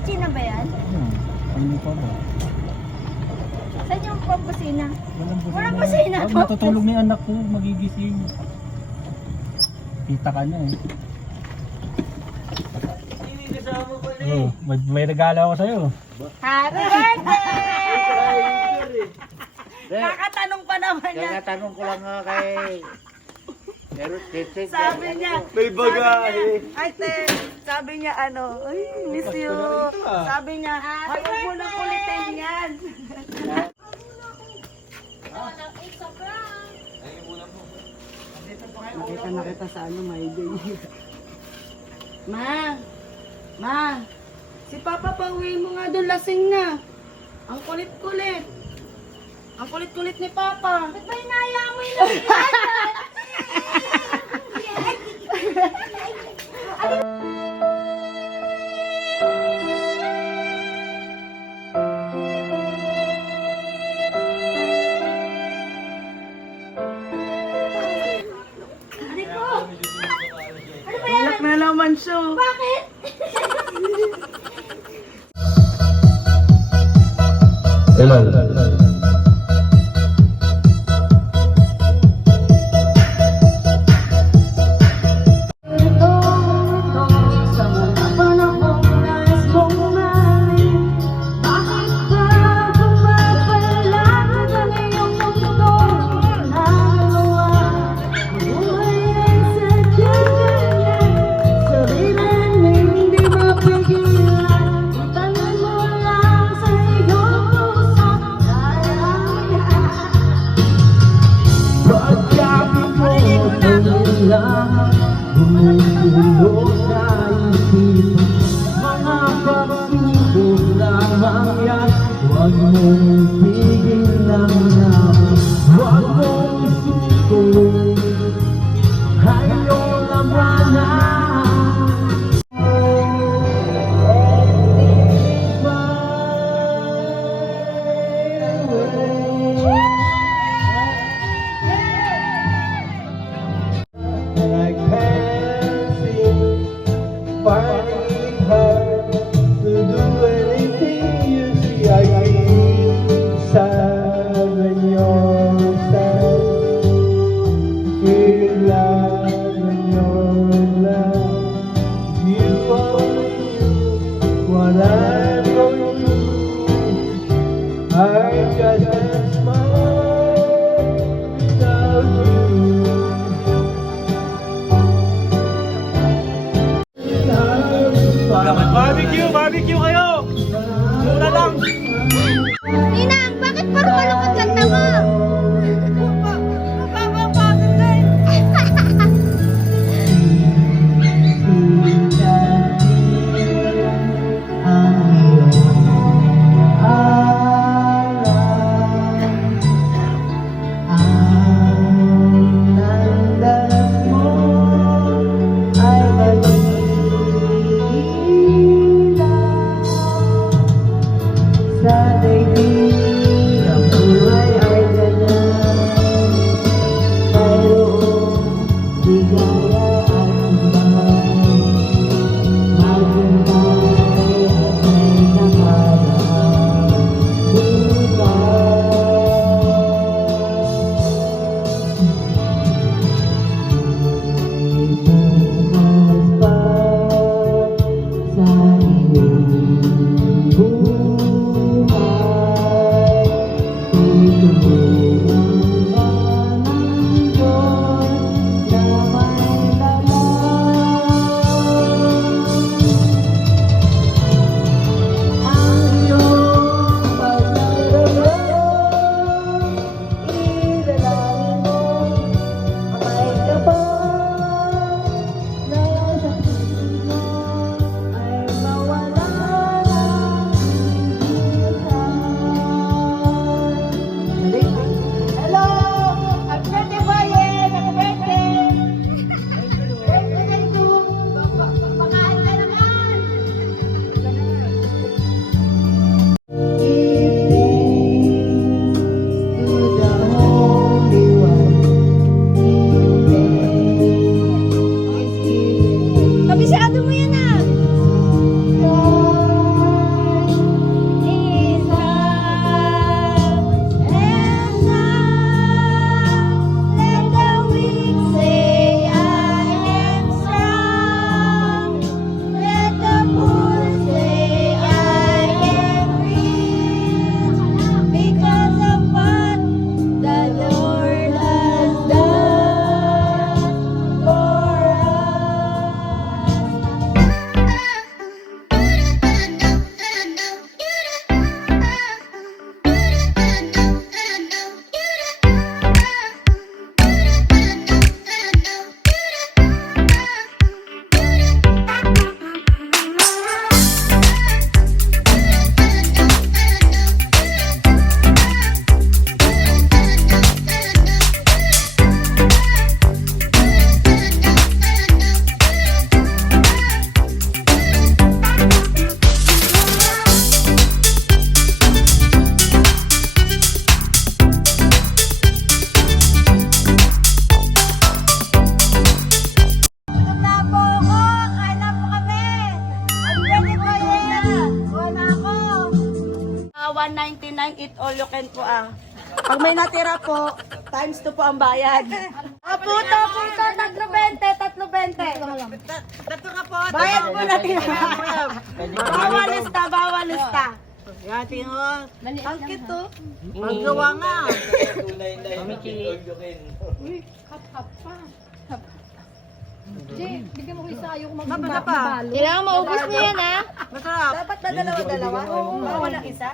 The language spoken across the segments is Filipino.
Chichi na ba yan? Ano pa ba? Saan yung pambusina? Walang busina. busina. Pag matutulog na yung anak ko, magigising. Kita ka na eh. Oh, may regalo ako sa'yo. Happy birthday! Kakatanong pa naman yan. Kakatanong ko lang nga kay... Sabi niya, may bagahe. Ay, te, sabi niya ano, ay, miss you. Sabi niya, ay, huwag mo nang kulitin yan. Nakita na kita sa ano, my day. Ma, si Papa pauwi mo nga doon, lasing na. Ang kulit-kulit. Ang kulit-kulit ni Papa. Ba't ba inaya mo yung lasing? Anak na naman siya. Bakit? Bumulong sa isipan, mga pagsubok lamang yan. Huwag mong pigilan naman, huwag mong isuko, ayaw labanan. Finding it hard to do anything you see. I feel sad when you're sad, feel glad when you're glad. You only knew what I'm going through. I just can't smile without you. Barbecue kayo! Mura lang! Ninang, bakit parang malungkot kanta mo? Mapapapagod na eh. eat all you can po ah. Pag may natira po, times 2 po ang bayad. Puto, 3.20, 3.20. Dato ka po. Bayad po natin. Bawal lista, bawal lista. Yan, tingnan. Ang cute to. Magawa nga. Mabasa pa. Kailangan maubos mo yan, ha? Masarap. Dapat na dalawa-dalawa? Bawal ang isa?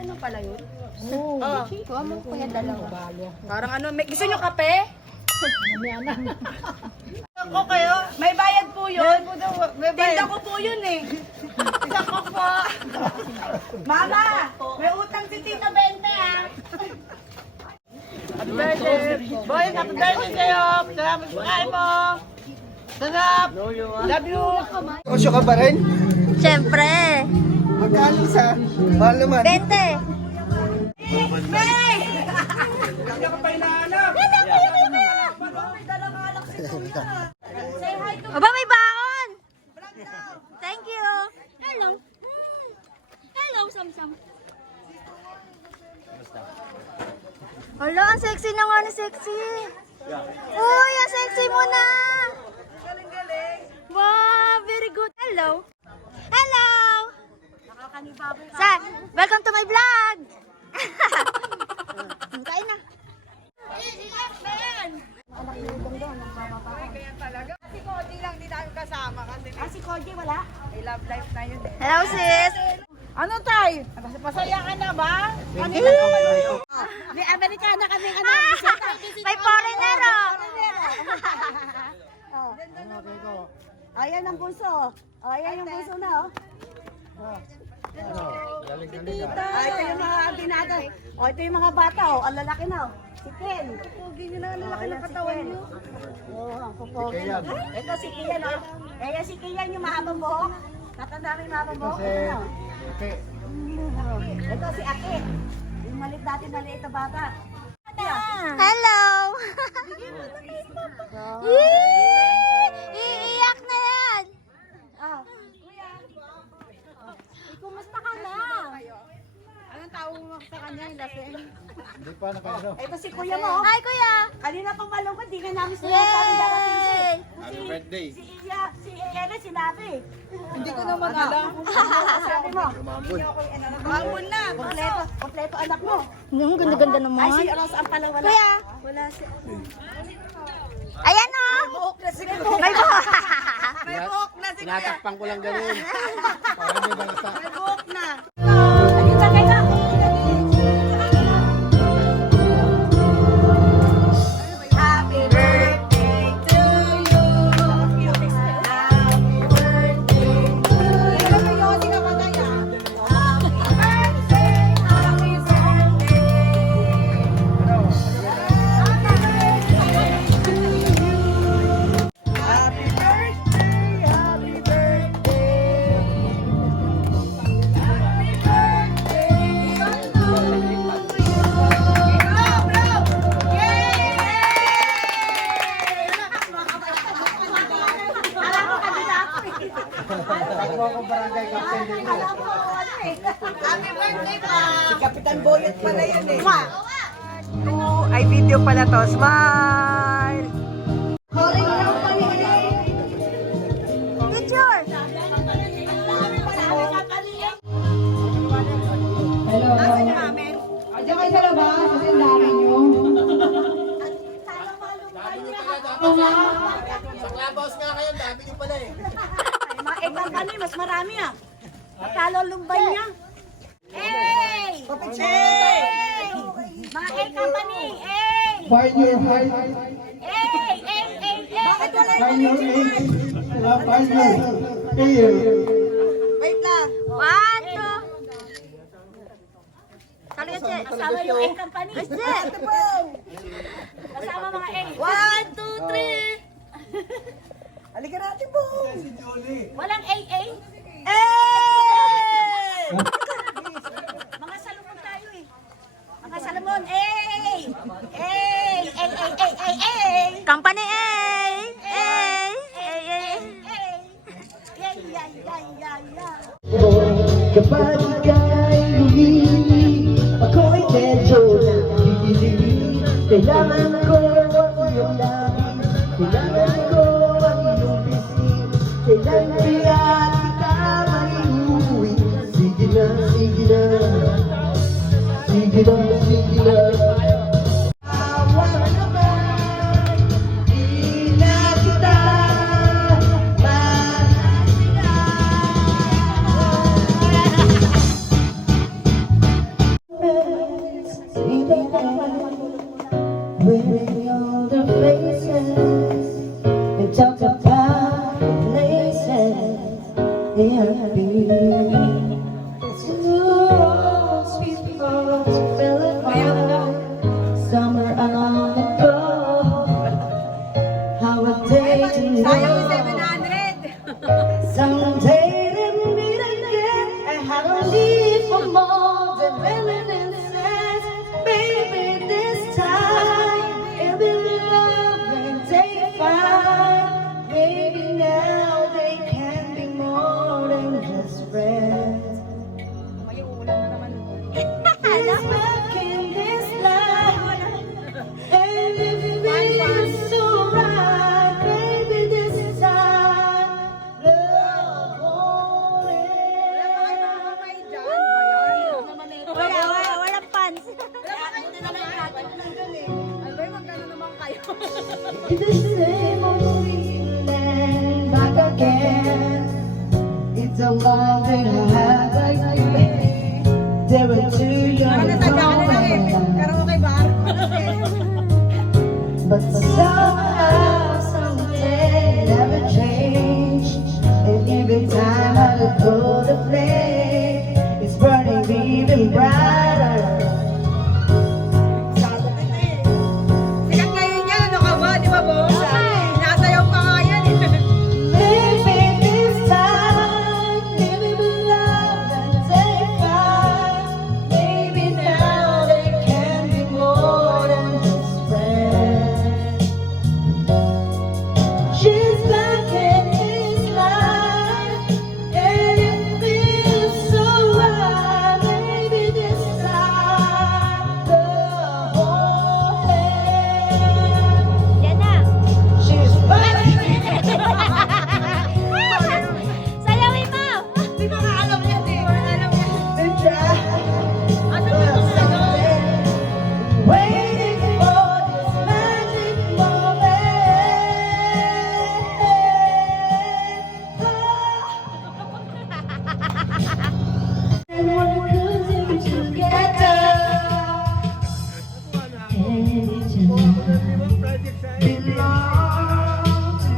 Ano pala yun? Oh. Kuha mo ko yan dalawa. Parang ano, gusto nyo kape? Ako kayo, may bayad po yun. Tinda ko po yun eh. Isa ko po. Mama, may utang si Tita 20 ah. Happy birthday. Boy, happy birthday sa'yo. Salamat sa kain mo. Sarap. Love you. Kosyo ka pa rin? Siyempre. Magkano sa? Mahal naman. 20. May! Aba, may baon! Thank you! Hello! Hello, Samsam! Hala, ang sexy na nga ni sexy! Uy, ang sexy mo na! Wow, very good! Hello! Hello! Sa, welcome to my vlog! Kain na! Si Koji wala? Hello, sis! Ano tay? Masaya ka na ba? May Amerikana kami ano? May foreigner, oh! Ayan ang bunso. Ayan yung bunso na oh. Ay, ito yung mga binata. O, ito yung mga bata oh. Ang lalaki na oh. Si Ken. Pugi nyo na ang lalaki ng katawan nyo. Oo, ang pupogi. Ito si Kian oh. Ayan si Kian yung mahaba mo. Tatanda mo yung mahaba mo. Ito si Ake. Yung malit natin maliit na bata. Hello! Yee! Iiyak na yan! Ah. Kumusta ka na? Anong tawag mo sa kanya? Lasing? Hindi pa nakainom. Ito si kuya mo. Hi, kuya! Kanina pang malungkot, di ka namin sinasabi darating siya. Yay! Happy birthday. Si Ella sinabi. Hindi ko naman alam. Sabi mo. Umambon. Mamon na. Kompleto anak mo. Ang ganda-ganda naman. Ay, si Rose ang pala wala. Kuya! Wala si... Ayan, oh! Buhok na si May buhok! May buhok na si kuya. Tinatakpan ko lang ganun. Para may balasa. May buhok na. Ano ba kayo? Happy birthday to you. Happy birthday to you. Happy birthday, happy Happy birthday, happy birthday. Happy birthday to you. Bro! Yay! Alam mo kanina ako eh. Ako ako barangay captain dito. Alam mo ako ano eh. Happy birthday pa! Si Kapitan Boyet pala yan eh. Ay video pala to. Smile! Calling lang pa ni Picture! Hello. Asan yung amin? Diyan kayo sa labas, kasi ang dami nyo. Oo nga. Sa clubhouse nga kayo, dami nyo pala eh. Mga egg company, mas marami ah. Matalo lumbay niya. Hey! Hey! Mga egg company, hey! Find your height, Hey! Hey! Hey! Bakit wala find your age, find your scale. Wait lang. 1, 2. Kali yan, Che. Kasama yung egg company. Che. Kasama mga egg. 1, 2, 3. Halika natin po. Walang AA? Mga salmon tayo eh. Mga salmon, hey! Hey! Hey! Hey! Hey! Hey! Company A! A! A! A! Kapag ika'y humili, ako It's the same old feeling back again. It's a long thing I have again. There were two young but somehow, something never changed. And every time I go to play, it's burning even brighter. Sikat ngayon yan, ano ka ba? Di ba, boss? Sinasayaw pa nga yan eh. Maybe this time, maybe we love and take flight. Maybe now they can be more than just friends. She's back in his life, and it feels so right. Maybe this time the whole hand. Yan na. She's back. Sayawin mo. Di ba nga alam yan eh? Alam yan. And try. Ano ba ito sa ano? Waiting for this magic moment. And we're cruising together. And each belong to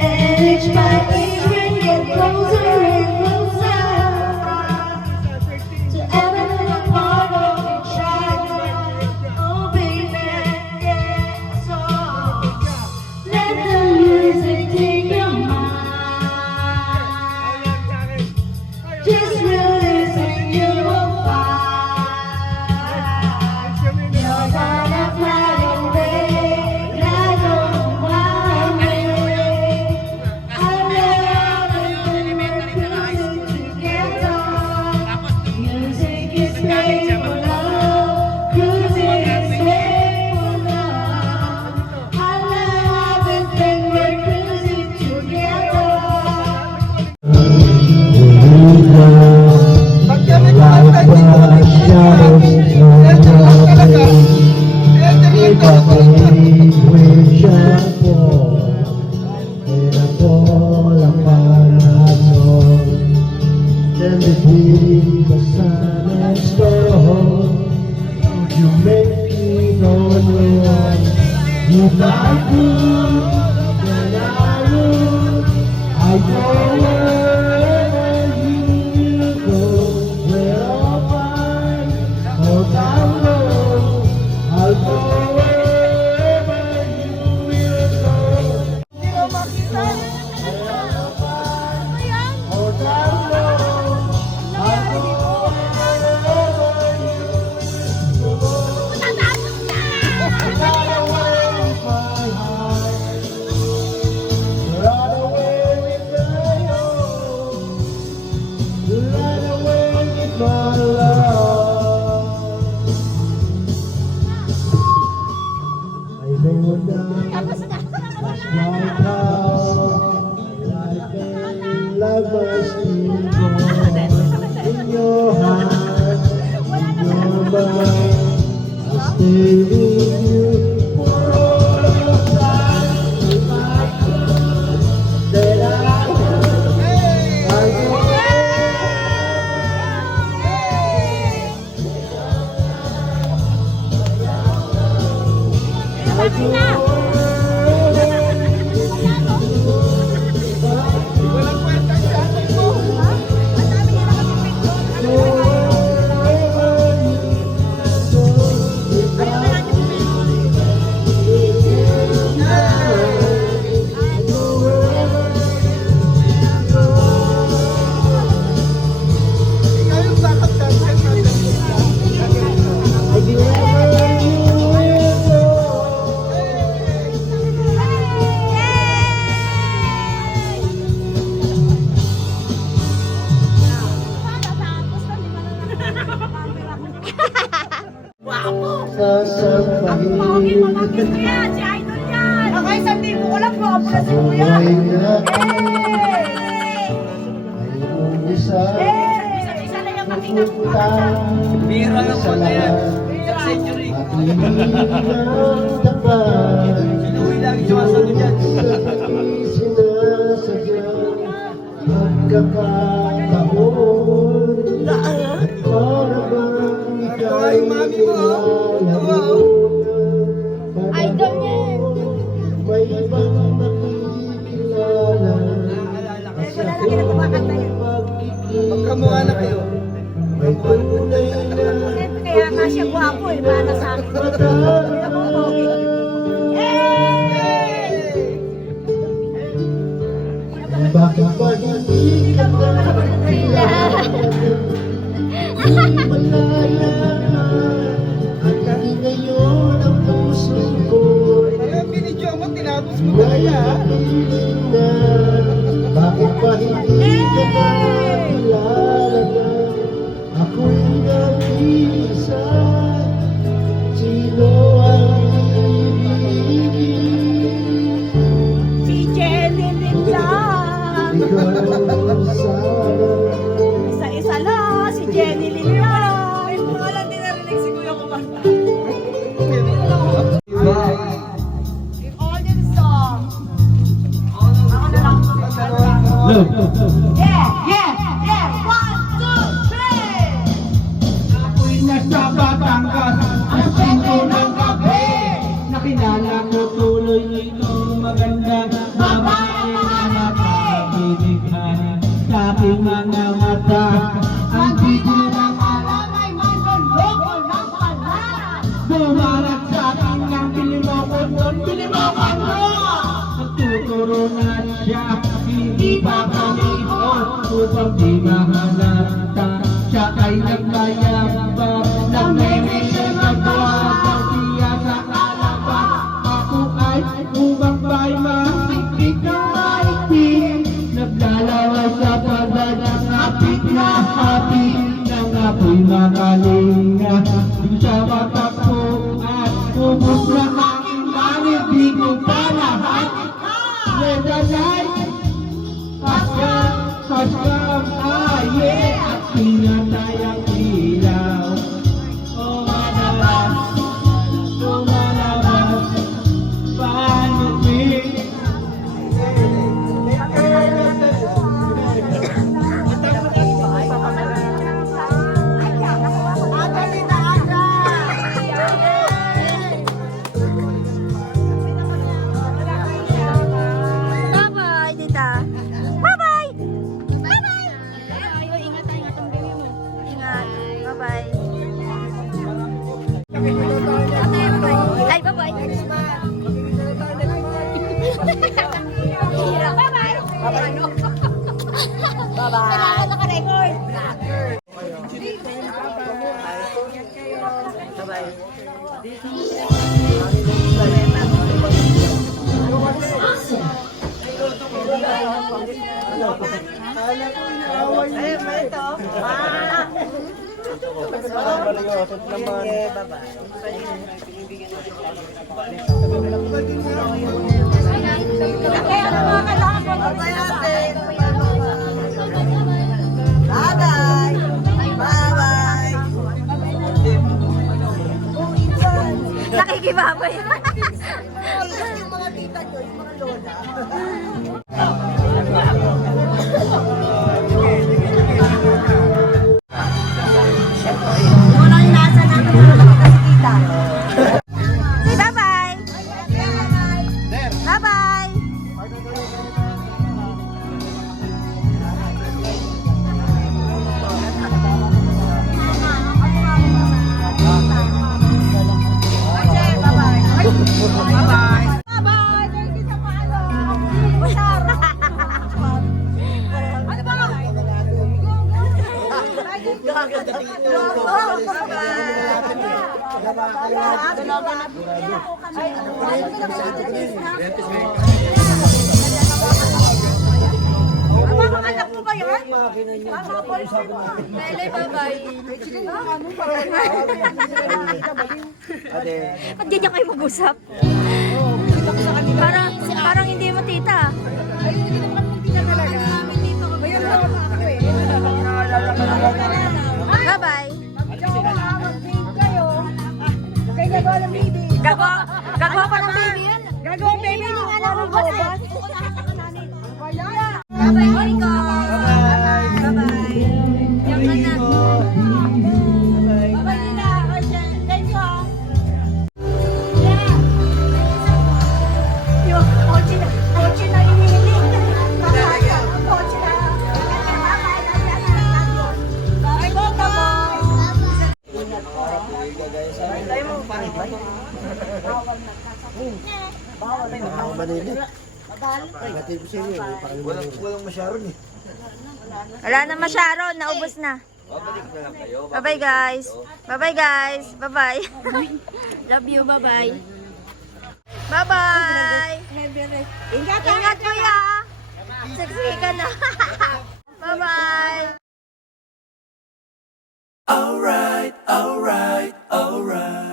And each by each bring it closer and closer to every part of each other. Oh baby, yeah, so let the music take your mind. Just release and you will find you're gonna fly away. I know my way. I love it when we're cruising together. Music is made for love. Cruising is made for love. I love it when we're cruising together. You make me know you like good, then I would. I go wherever you go, where I'll find, oh down low. I'll go wherever you will go. Where I'll find, oh down low. I'll go wherever you will go. Run away with my heart. Run away with my home. Run away with my love. I know that's my power. Like a love must be born in your heart, in your mind. I'll stay with you for all the time. If I could, then I would. I would. Ang pogi mo lang yun yan, si Idol yan. Ay, 1,000 ko lang po. Ako na si Kuya. Isa Isa na yung makinang ko. Bira lang po na yan. Isang century. Sinuwi lagi sumasagot dyan. Ay, mami mo. Idol niya. May ibang nakikilala. Eh, wala lagi na kumakanta yun. Magkamukha na kayo. May tunay na Kaya nga siya gwapo eh. Para sa akin. Kuya mo, pogi. bakit ba hindi ka ba malaya ka at hindi ngayon ang puso ko Kaya binidyo mo, tinapos mo nahihiling na bakit ba hindi ka ba kilala na ako'y nag-iisa sino ang ibigin Si Jenny lang. ikaw sana. Isa-isa lang. Si Jenny Lin lang. May pangalan din narinig si Kuya kumanta. Audience song. Ako na lang. Yeah, yeah, yeah. 1, 2, 3. Ako'y nasa Batangas, ang sino ng kape. Nakilala ko tuloy itong magandang babae na nakakibighan sa aking mga mata. Ang video ng alam ay may loko ng pala. Bumarag sa akin ng binimokon doon, binimokon mo! Nagtuturo na siya, hindi pa kami upang di mahalata. Siya ay nagbayabang, nagmemesya nagbuhat ang siya sa kalaban. Ako ay umabay, masikip na maikip. Naglalaway sa pagdadangapit na hati. Nang ako'y makalinga, di siya matakbo at ubos na aking manit. Di ko pa lahat Redanay, Paskam, aye, at pinatay ang ilaw. Lumalabas, panuwi. Bye-bye, tita. Bye-bye! Bye-bye! Ingat ang baby mo. Ingat. Bye-bye. Ay, bye-bye. Bye-bye. Bye-bye. Naka-record. Ayun, may ito. Kaya ano mga kailangan ko magbayatin? Bye-bye! Bye-bye! Nakikibabay. Yung mga tita ko, yung mga lola. Muna yung nasa namin para makita si tita. Say bye-bye. Bye-bye. Bye-bye! Bye-bye! Thank you sa palo! Ano ba? Mga anak mo ba yan? Mga boyfriend mo? Bye, bye-bye. Ba't ganyan kayo mag-usap? Parang hindi mo tita. Bye-bye. Gagawa pa ng baby yun. Gagawin baby ng anak ko boss. Bye-bye, Rico. Bye-bye. Yung anak. Bye-bye nila. Thank you. Yung kotse na inihiling. Kotse na. Bye, Bobo. Wala na Sharon, naubos na. Bye-bye guys. Bye-bye guys. Bye-bye. Love you, bye-bye. Bye-bye. Ingat kuya. Sexy ka na. Bye-bye. Alright. Okay. Alright.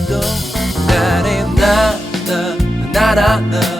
Da da da da da da da.